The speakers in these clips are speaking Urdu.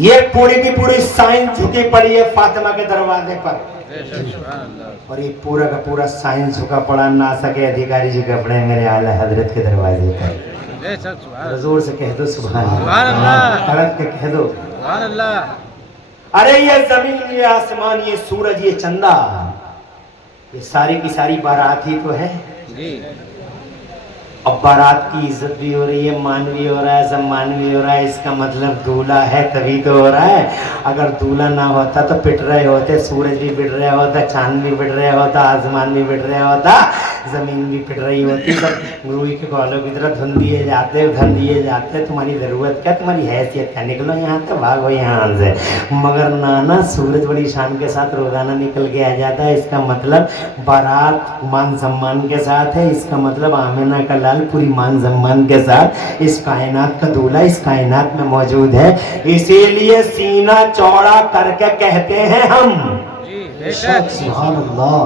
یہ پوری کی پوری سائنس جھکی پڑی ہے فاطمہ کے دروازے پر، اور یہ پورا کا پورا سائنس جھکا پڑا ناسا کے ادھیکاری جھکا پڑے میرے اعلیٰ حضرت کے دروازے پر۔ حضور سے کہہ دو سبحان اللہ، تڑپ کے کہہ دو سبحان اللہ۔ ارے یہ زمین، یہ آسمان، یہ سورج، یہ چندہ، یہ ساری کی ساری بارات ہی تو ہے۔ اب بارات کی عزت بھی ہو رہی ہے، مان بھی ہو رہا ہے، سمان بھی ہو رہا ہے، اس کا مطلب دولہا ہے تبھی تو ہو رہا ہے۔ اگر دولہا نہ ہوتا تو پٹ رہے ہوتے، سورج بھی پٹ رہا ہوتا، چاند بھی پٹ رہا ہوتا، آسمان بھی پٹ رہا ہوتا، زمین بھی پٹ رہی ہوتی، سب روئی کے گولوں کی طرح دھن دیے جاتے، دھن دیے جاتے۔ تمہاری ضرورت کیا، تمہاری حیثیت کیا، نکلو یہاں سے، بھاگو یہاں سے۔ مگر نانا سورج بڑی شان کے ساتھ روزانہ نکل کے آ جاتا ہے، اس کا مطلب بارات مان سمان کے ساتھ ہے، اس کا مطلب آمنہ کا لال پوری مان سمان کے ساتھ اس کائنات کا دولہا اس کائنات میں موجود ہے۔ اسی لیے سینہ چوڑا کر کے کہتے ہیں ہم سبحان اللہ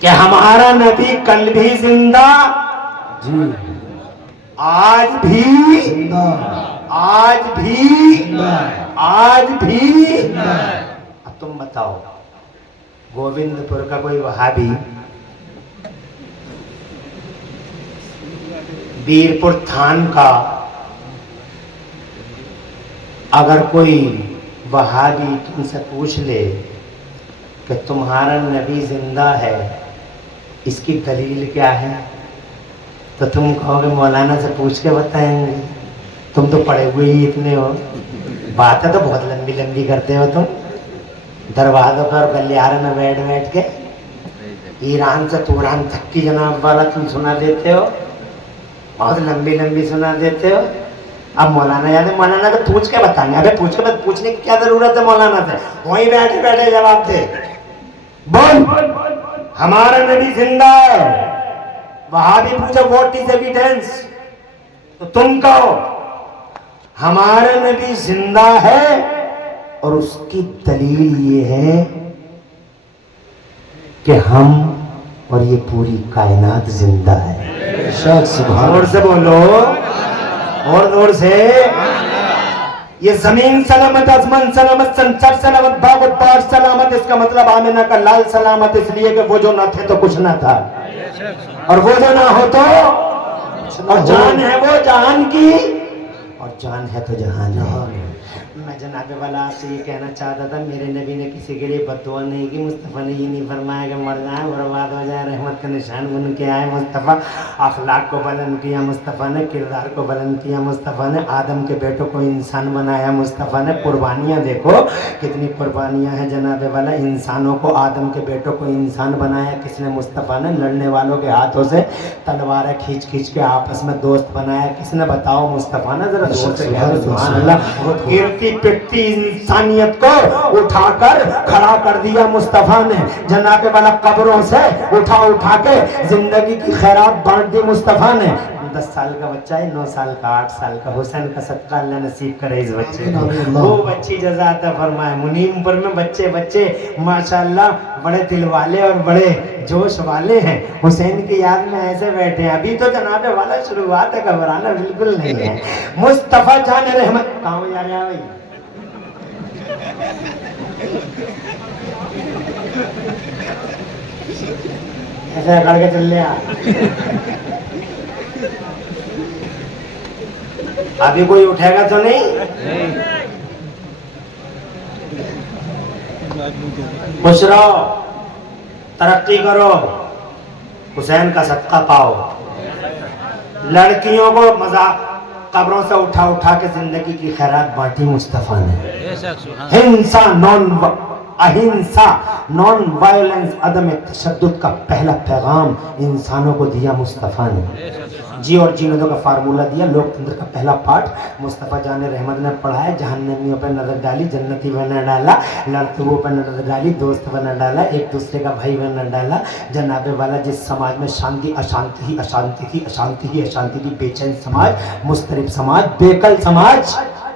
کہ ہمارا نبی کل بھی زندہ، جی آج بھی زندہ، آج بھی زندہ، آج بھی زندہ۔ اب تم بتاؤ، گووند پور کا کوئی وہابی بیرپور تھان کا اگر کوئی وہابی تم سے پوچھ لے کہ تمہارا نبی زندہ ہے، اس کی دلیل کیا ہے، تو تم کہو گے مولانا سے پوچھ کے بتائیں گے، تم تو پڑھے ہوئے ہی اتنے ہو، باتیں تو بہت لمبی لمبی کرتے ہو تم، دروازوں پر گلیارے میں بیٹھ بیٹھ کے ایران سے توران تک کی جناب والا تم سنا دیتے ہو، بہت لمبی لمبی سنا دیتے ہو۔ اب مولانا یاد ہے، مولانا تو پوچھ کے بتانا، ابے پوچھ کے پوچھنے کی کیا ضرورت ہے مولانا سے، وہیں بیٹھے بیٹھے جواب دے، بول ہمارا نبی زندہ ہے۔ وہاں بھی پوچھو واٹ از ایویڈنس، تو تم کہو ہمارا نبی زندہ ہے اور اس کی دلیل یہ ہے کہ ہم اور یہ پوری کائنات زندہ ہے۔ زور سے بولو، اور زور سے۔ یہ زمین سلامت، آسمان سلامت، سنسار سلامت، باغ و بہار سلامت، اس کا مطلب آمنہ کا لال سلامت، اس لیے کہ وہ جو نہ تھے تو کچھ نہ تھا، اور وہ جو نہ ہو تو، اور جان ہے وہ جہان کی، اور جان ہے تو جہان ہے۔ میں جناب والا آپ سے یہ کہنا چاہتا تھا، میرے نبی نے کسی کے لیے بد دعا نہیں کی، مصطفیٰ نے یہ نہیں فرمایا کہ مر جائیں برباد ہو جائے، رحمت کا نشان بن کے آئے مصطفیٰ، اخلاق کو بلند کیا مصطفیٰ نے، کردار کو بلند کیا مصطفیٰ نے، آدم کے بیٹوں کو انسان بنایا مصطفیٰ نے۔ قربانیاں دیکھو کتنی قربانیاں ہیں جناب والا، انسانوں کو، آدم کے بیٹوں کو انسان بنایا کس نے، مصطفیٰ نے۔ لڑنے والوں کے ہاتھوں سے تلواریں کھینچ کھینچ کے آپس میں دوست بنایا کس نے، بتاؤ مصطفیٰ نے۔ ذرا زور سے کہہ دو سبحان اللہ۔ گرتی پٹتی انسانیت کو اٹھا کر کھڑا کر دیا مصطفیٰ نے، جناب والا قبروں سے اٹھا اٹھا کے زندگی کی خیرات بانٹ دی مصطفیٰ نے۔ 10 سال کا بچہ ہے، 9 سال کا، 8 سال کا، حسین کا صدقہ اللہ نصیب کرے اس بچے کو، وہ بچی جزا عطا فرمائے۔ منیم پر میں بچے بچے ماشاءاللہ بڑے دل والے اور بڑے جوش والے ہیں، حسین کی یاد میں ایسے بیٹھے ہیں۔ ابھی تو جناب والا شروعات ہے، گھبرانا بالکل نہیں ہے۔ مصطفیٰ جان رحمت کہاں ہو جا رہا ہے بھائی، ایسے کر کے چل لیا، ابھی کوئی اٹھے گا تو نہیں؟ خوش رہو، ترقی کرو، حسین کا صدقہ پاؤ۔ لڑکیوں کو مذاق قبروں سے اٹھا اٹھا کے زندگی کی خیرات بانٹی مصطفیٰ نے۔ اہنسا نان وائلنس، عدم تشدد کا پہلا پیغام انسانوں کو دیا مصطفیٰ نے۔ جی اور جینتوں کا فارمولہ دیا، لوک تنتر کا پہلا پارٹ مصطفیٰ جان رحمت نے پڑھایا۔ جہنمیوں پر نظر ڈالی، جنتی بنا ڈالا، لڑکوں پر نظر ڈالی، دوست بنا ڈالا، ایک دوسرے کا بھائی بنا ڈالا۔ جناب والا جس سماج میں شانتی اشانتی ہی اشانتی تھی، اشانتی ہی اشانتی تھی، بے چین سماج، مضطرب سماج، بیکل سماج،